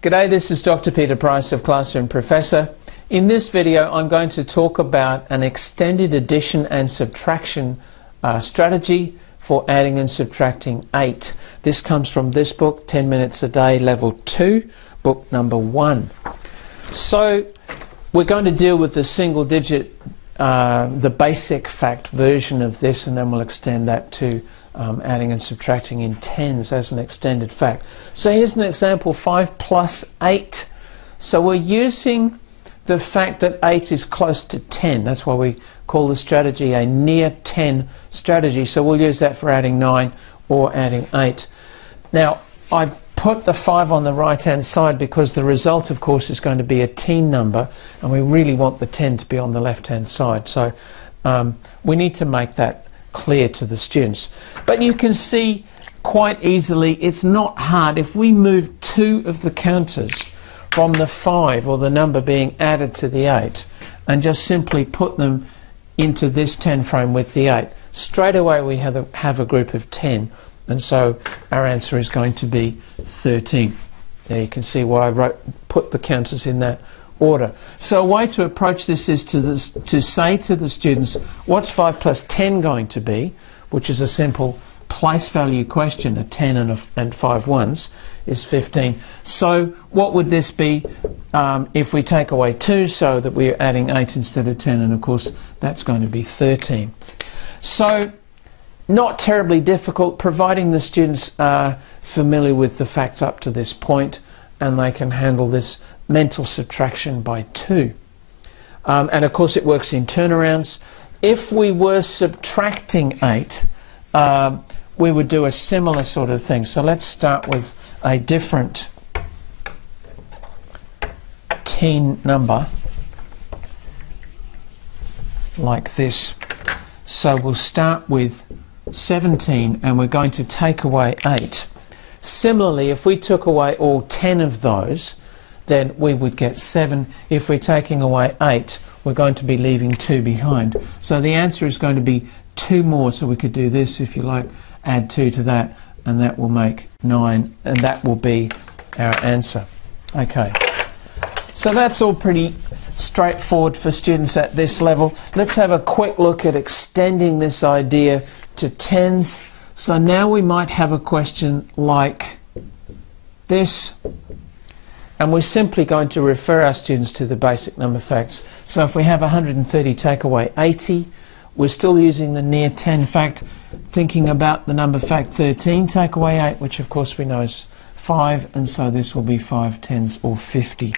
G'day, this is Dr. Peter Price of Classroom Professor. In this video I'm going to talk about an extended addition and subtraction strategy for adding and subtracting 8. This comes from this book, 10 Minutes a Day, Level 2, book number 1. So we're going to deal with the single digit, the basic fact version of this, and then we'll extend that to adding and subtracting in tens as an extended fact. So here's an example, 5 plus 8. So we're using the fact that 8 is close to 10. That's why we call the strategy a near 10 strategy. So we'll use that for adding 9 or adding 8. Now, I've put the 5 on the right hand side because the result, of course, is going to be a teen number, and we really want the 10 to be on the left hand side. So we need to make that clear to the students. But you can see quite easily it's not hard. If we move 2 of the counters from the 5, or the number being added to the 8, and just simply put them into this 10 frame with the 8, straight away we have a group of 10, and so our answer is going to be 13. There you can see why I put the counters in that order. So a way to approach this is to say to the students, what's 5 plus 10 going to be, which is a simple place value question. A 10 and 5 ones is 15. So what would this be if we take away 2, so that we're adding 8 instead of 10, and of course that's going to be 13. So not terribly difficult, providing the students are familiar with the facts up to this point, and they can handle this mental subtraction by 2. And of course it works in turnarounds. If we were subtracting 8, we would do a similar sort of thing. So let's start with a different teen number like this. So we'll start with 17, and we're going to take away 8. Similarly, if we took away all 10 of those, then we would get 7. If we're taking away 8, we're going to be leaving 2 behind. So the answer is going to be 2 more. So we could do this, if you like, add 2 to that, and that will make 9, and that will be our answer. Okay. So that's all pretty straightforward for students at this level. Let's have a quick look at extending this idea to tens. So now we might have a question like this, and we're simply going to refer our students to the basic number facts. So if we have 130 take away 80, we're still using the near 10 fact, thinking about the number fact 13 take away 8, which of course we know is 5, and so this will be 5 tens or 50.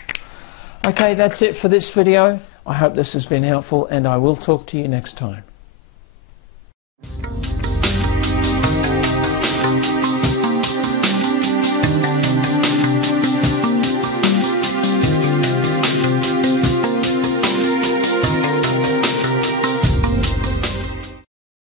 Okay, that's it for this video. I hope this has been helpful, and I will talk to you next time.